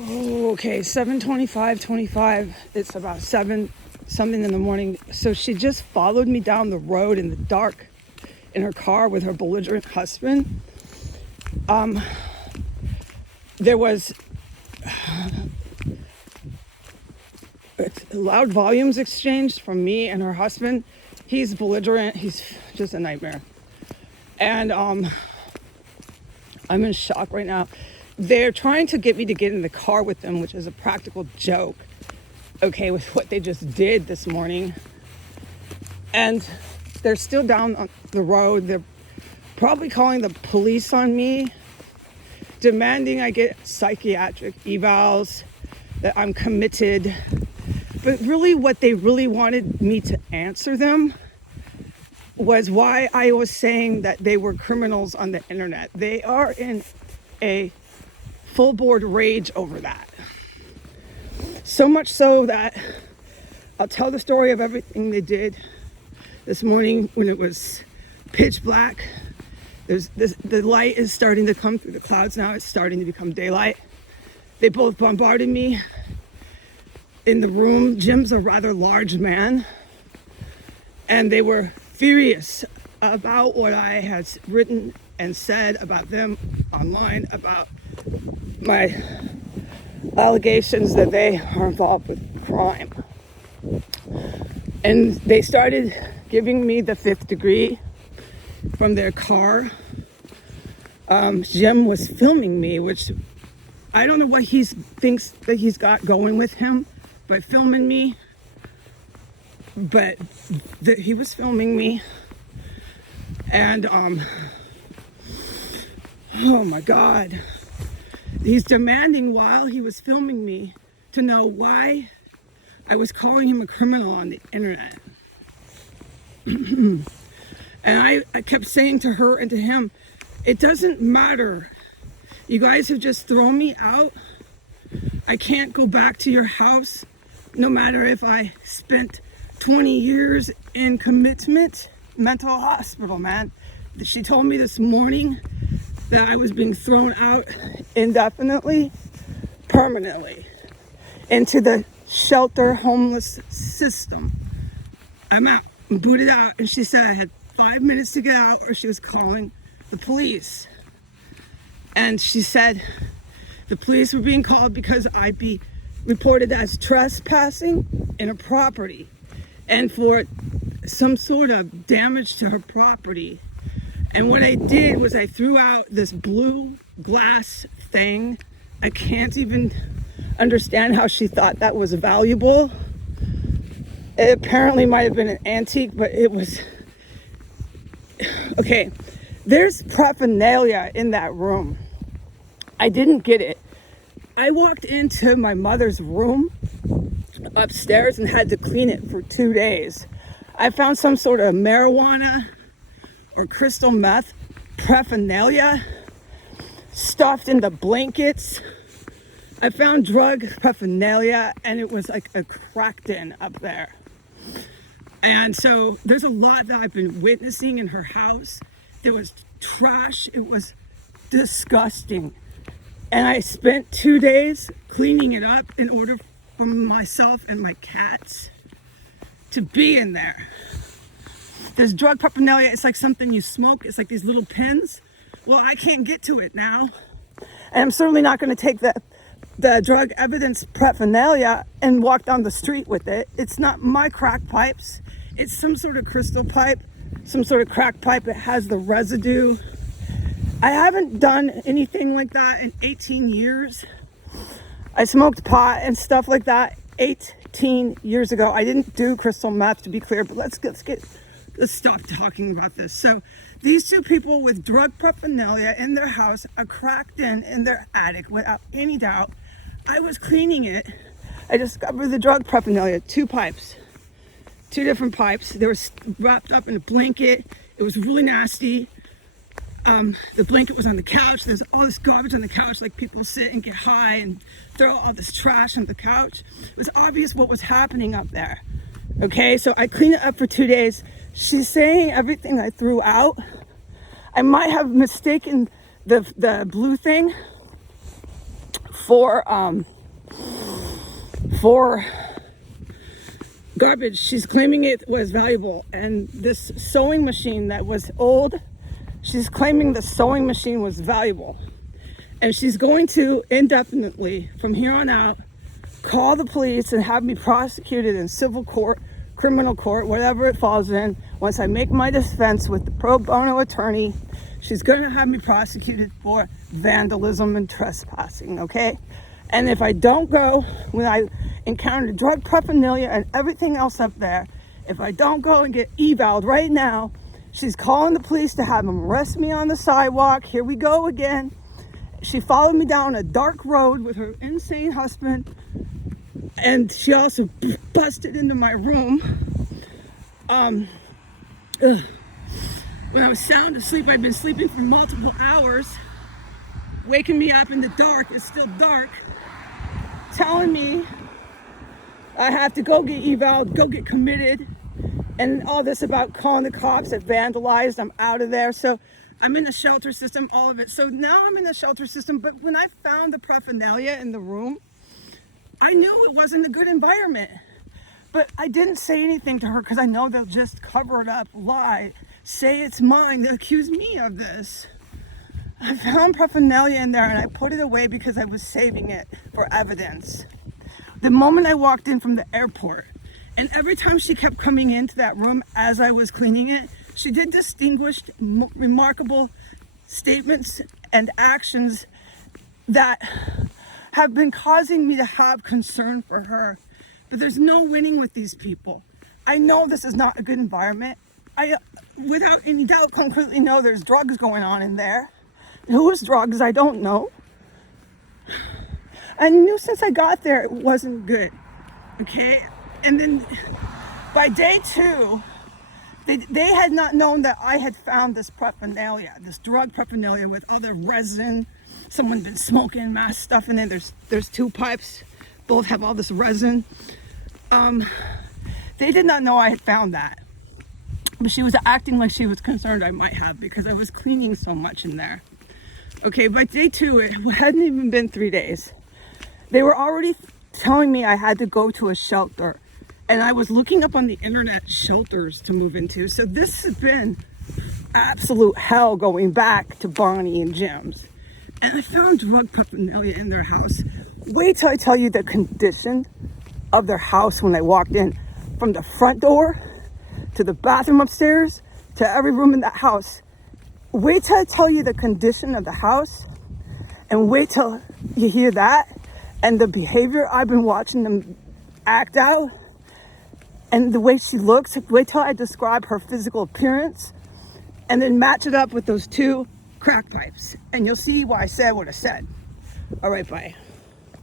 Oh, okay, 7:25. It's about 7 something in the morning. So she just followed me down the road in the dark in her car with her belligerent husband. There was loud volumes exchanged from me and her husband. He's belligerent. He's just a nightmare. And I'm in shock right now. They're trying to get me to get in the car with them, which is a practical joke, okay, with what they just did this morning. And they're still down on the road. They're probably calling the police on me, demanding I get psychiatric evals, that I'm committed. But really what they really wanted me to answer them was why I was saying that they were criminals on the internet. They are in a full board rage over that. So much so that I'll tell the story of everything they did this morning when it was pitch black. The light is starting to come through the clouds now. It's starting to become daylight. They both bombarded me in the room. Jim's a rather large man, and they were furious about what I had written and said about them online, about my allegations that they are involved with crime. And they started giving me the 5th degree from their car. Jim was filming me, which I don't know what he thinks that he's got going with him by filming me, but he was filming me. And oh my God, he's demanding while he was filming me to know why I was calling him a criminal on the internet. And I kept saying to her and to him, it doesn't matter. You guys have just thrown me out. I can't go back to your house, no matter if I spent 20 years in commitment mental hospital, man. She told me this morning that I was being thrown out indefinitely, permanently, into the shelter homeless system. I'm out, I'm booted out, and she said I had 5 minutes to get out or she was calling the police. And she said the police were being called because I'd be reported as trespassing in a property and for some sort of damage to her property. And what I did was I threw out this blue glass thing. I can't even understand how she thought that was valuable. It apparently might have been an antique, but it was... Okay, there's paraphernalia in that room. I didn't get it. I walked into my mother's room upstairs and had to clean it for 2 days. I found some sort of marijuana or crystal meth paraphernalia stuffed in the blankets. I found drug paraphernalia, and it was like a crack den up there. And so there's a lot that I've been witnessing in her house. There was trash. It was disgusting. And I spent 2 days cleaning it up in order for myself and my cats to be in there. There's drug paraphernalia. It's like something you smoke. It's like these little pins. Well, I can't get to it now. And I'm certainly not going to take the drug evidence paraphernalia and walk down the street with it. It's not my crack pipes. It's some sort of crystal pipe, some sort of crack pipe that has the residue. I haven't done anything like that in 18 years. I smoked pot and stuff like that 18 years ago. I didn't do crystal meth, to be clear, but let's stop talking about this. So these two people with drug paraphernalia in their house are cracked in their attic without any doubt. I was cleaning it. I discovered the drug paraphernalia, 2 pipes, 2 different pipes. They were wrapped up in a blanket. It was really nasty. The blanket was on the couch. There's all this garbage on the couch, like people sit and get high and throw all this trash on the couch. It was obvious what was happening up there. Okay, so I cleaned it up for 2 days. She's saying everything I threw out. I might have mistaken the blue thing for garbage. She's claiming it was valuable, and this sewing machine that was old, she's claiming the sewing machine was valuable, and she's going to indefinitely from here on out call the police and have me prosecuted in civil court, criminal court, whatever it falls in. Once I make my defense with the pro bono attorney, she's going to have me prosecuted for vandalism and trespassing, okay? And if I don't go, when I encounter drug paraphernalia and everything else up there, if I don't go and get eval'd right now, she's calling the police to have them arrest me on the sidewalk. Here we go again. She followed me down a dark road with her insane husband, and she also busted into my room. When I was sound asleep, I'd been sleeping for multiple hours, waking me up in the dark. It's still dark, telling me I have to go get eval'd, go get committed, and all this about calling the cops. I vandalized, I'm out of there. So I'm in the shelter system, all of it. So now I'm in the shelter system, but when I found the paraphernalia in the room, I knew it wasn't a good environment. But I didn't say anything to her because I know they'll just cover it up, lie, say it's mine. They'll accuse me of this. I found paraphernalia in there and I put it away because I was saving it for evidence. The moment I walked in from the airport, and every time she kept coming into that room as I was cleaning it, she did distinguished, remarkable statements and actions that have been causing me to have concern for her. But there's no winning with these people. I know this is not a good environment. I, without any doubt, concretely know there's drugs going on in there. Whose drugs, I don't know. I knew since I got there it wasn't good, okay? And then by day 2, they had not known that I had found this paraphernalia, this drug paraphernalia with other resin. Someone been smoking mass stuff in it. There's 2 pipes, both have all this resin. They did not know I had found that. But she was acting like she was concerned I might have because I was cleaning so much in there. Okay, by day 2, it hadn't even been 3 days. They were already telling me I had to go to a shelter. And I was looking up on the internet shelters to move into. So this has been absolute hell going back to Bonnie and Jim's. And I found drug paraphernalia in their house. Wait till I tell you the condition of their house when I walked in. From the front door to the bathroom upstairs to every room in that house. Wait till I tell you the condition of the house, and wait till you hear that and the behavior I've been watching them act out and the way she looks. Wait till I describe her physical appearance and then match it up with those 2 crack pipes, and you'll see why I said what I said. All right, bye.